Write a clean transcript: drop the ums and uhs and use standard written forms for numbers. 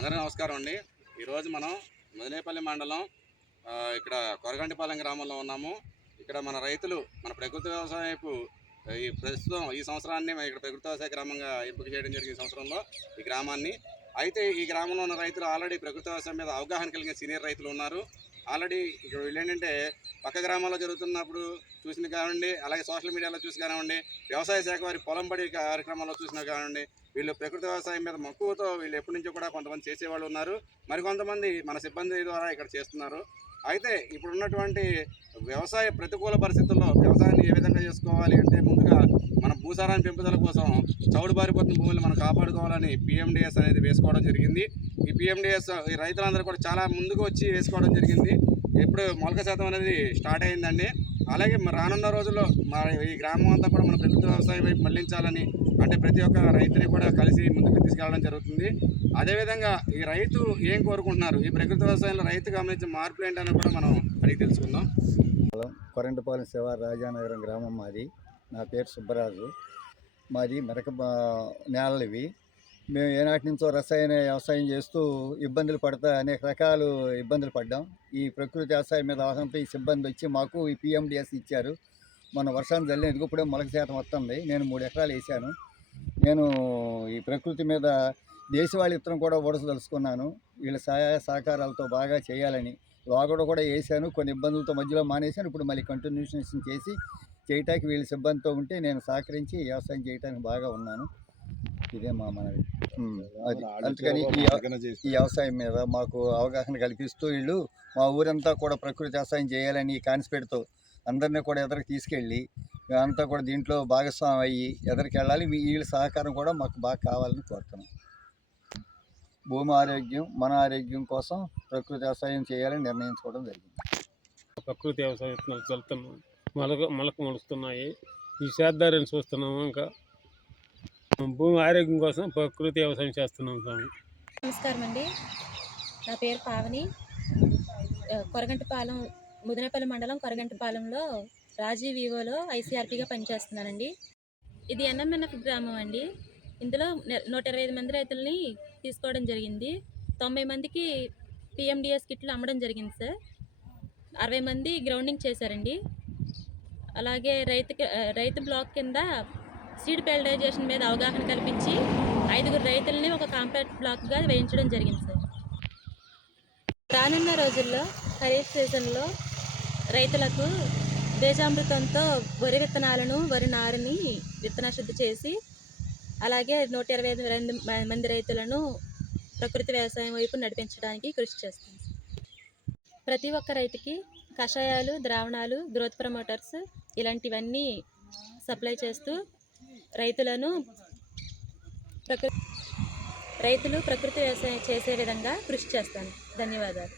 అందరికీ నమస్కారం అండి. ఈరోజు మనం మదినేపల్లి మండలం ఇక్కడ కొరగంటిపాలెం గ్రామంలో ఉన్నాము. ఇక్కడ మన రైతులు మన ప్రకృతి వ్యవసాయం వైపు ప్రస్తుతం ఈ సంవత్సరాన్ని ఇక్కడ ప్రకృతి వ్యవసాయ గ్రామంగా ఎంపిక చేయడం జరిగిన సంవత్సరంలో ఈ గ్రామాన్ని. అయితే ఈ గ్రామంలో ఉన్న రైతులు ఆల్రెడీ ప్రకృతి వ్యవసాయం మీద అవగాహన కలిగిన సీనియర్ రైతులు ఉన్నారు. ఆల్రెడీ ఇక్కడ వీళ్ళు ఏంటంటే పక్క గ్రామాల్లో జరుగుతున్నప్పుడు చూసిన కానివ్వండి, అలాగే సోషల్ మీడియాలో చూసి కానివ్వండి, వ్యవసాయ శాఖ వారి పొలం బడి కార్యక్రమాల్లో చూసినా కానివ్వండి, వీళ్ళు ప్రకృతి వ్యవసాయం మీద మక్కువతో వీళ్ళు ఎప్పటి నుంచో కూడా కొంతమంది చేసేవాళ్ళు ఉన్నారు. మరికొంతమంది మన సిబ్బంది ద్వారా ఇక్కడ చేస్తున్నారు. అయితే ఇప్పుడున్నటువంటి వ్యవసాయ ప్రతికూల పరిస్థితుల్లో వ్యవసాయాన్ని ఏ విధంగా చేసుకోవాలి అంటే ముందుగా మన భూసారాన్ని పెంపుదల కోసం చౌడుబారిపోతున్న భూములు మనం కాపాడుకోవాలని పిఎండిఎస్ అనేది వేసుకోవడం జరిగింది. ఈ పిఎండిఎస్ ఈ రైతులందరూ కూడా చాలా ముందుకు వచ్చి వేసుకోవడం జరిగింది. ఇప్పుడు మొలక శాతం అనేది స్టార్ట్ అయిందండి. అలాగే రానున్న రోజుల్లో ఈ గ్రామం అంతా కూడా మన ప్రకృతి వ్యవసాయం వైపు మళ్లించాలని, అంటే ప్రతి ఒక్క రైతుని కూడా కలిసి ముందుకు తీసుకెళ్ళడం జరుగుతుంది. అదేవిధంగా ఈ రైతు ఏం కోరుకుంటున్నారు, ఈ ప్రకృతి వ్యవసాయంలో రైతు గమనించే మార్పులు ఏంటని కూడా మనం అడిగి తెలుసుకుందాం. కొరంటపాలెం శివ రాజానగరం గ్రామం మాది. నా పేరు సుబ్బరాజు. మాది మెరక నేలలు ఇవి. మేము ఏనాటి నుంచో రసాయన వ్యవసాయం చేస్తూ ఇబ్బందులు పడతా అనేక రకాలు ఇబ్బందులు పడ్డాం. ఈ ప్రకృతి వ్యవసాయం మీద అవసరంతో ఈ సిబ్బంది వచ్చి మాకు ఈ పిఎండిఎస్ ఇచ్చారు. మన వర్షాన్ని చల్లినందుకు ఇప్పుడే మొలక శాతం వస్తుంది. నేను 3 ఎకరాలు వేసాను. నేను ఈ ప్రకృతి మీద దేశవాళీ విత్తనం కూడా తెలుసుకున్నాను. వీళ్ళ సహాయ సహకారాలతో బాగా చేయాలని లోగడ కూడా వేసాను. కొన్ని ఇబ్బందులతో మధ్యలో మానేశాను. ఇప్పుడు మళ్ళీ కంటిన్యూషన్ చేసి చేయటానికి వీళ్ళ సిబ్బందితో ఉంటే నేను సహకరించి వ్యవసాయం చేయడానికి బాగా ఉన్నాను. ఇదే మా మనవి. అది అందుకని ఈ వ్యవసాయం మీద మాకు అవగాహన కల్పిస్తూ వీళ్ళు మా ఊరంతా కూడా ప్రకృతి వ్యవసాయం చేయాలని కాన్సెప్ట్తో అందరినీ కూడా ఎదరికి తీసుకెళ్ళి మేమంతా కూడా దీంట్లో భాగస్వామి అయ్యి ఎదరికి వెళ్ళాలి. వీళ్ళ సహకారం కూడా మాకు బాగా కావాలని కోరుతున్నాం. భూమి ఆరోగ్యం మన ఆరోగ్యం కోసం ప్రకృతి వ్యవసాయం చేయాలని నిర్ణయించుకోవడం జరిగింది. ప్రకృతి వ్యవసాయం చల్లుతున్నాం, మొలక మొలుస్తున్నాయి. ఈ సేద్దారిని చూస్తున్నాము. ఇంకా భూమి ఆరోగ్యం కోసం ప్రకృతి వ్యవసాయం చేస్తున్నాం. నమస్కారం అండి. నా పేరు పావని. కొరగంటిపాలెం ముదినేపల్లి మండలం కొరగంటిపాలెంలో రాజీవ్ వివోలో ఐసీఆర్పీగా పనిచేస్తున్నానండి. ఇది ఎన్ఎంఎన్ఎఫ్ గ్రామం అండి. ఇందులో 125 మంది రైతుల్ని తీసుకోవడం జరిగింది. 90 మందికి పిఎండిఎస్ కిట్లు అమ్మడం జరిగింది సార్. 60 మంది గ్రౌండింగ్ చేశారండి. అలాగే రైతు బ్లాక్ కింద సీడ్ పెల్డైజేషన్ మీద అవగాహన కల్పించి 5 రైతుల్ని ఒక కాంపాక్ట్ బ్లాక్గా వేయించడం జరిగింది సార్. రానున్న రోజుల్లో ఖరీఫ్ సీజన్లో రైతులకు బీజామృతంతో వరి విత్తనాలను, వరి నారుని విత్తన శుద్ధి చేసి అలాగే 125 మంది రైతులను ప్రకృతి వ్యవసాయం వైపు నడిపించడానికి కృషి చేస్తుంది. ప్రతి ఒక్క రైతుకి కషాయాలు, ద్రావణాలు, గ్రోత్ ప్రమోటర్స్ ఇలాంటివన్నీ సప్లై చేస్తూ రైతులు ప్రకృతి వ్యవసాయం చేసే విధంగా కృషి చేస్తాను. ధన్యవాదాలు.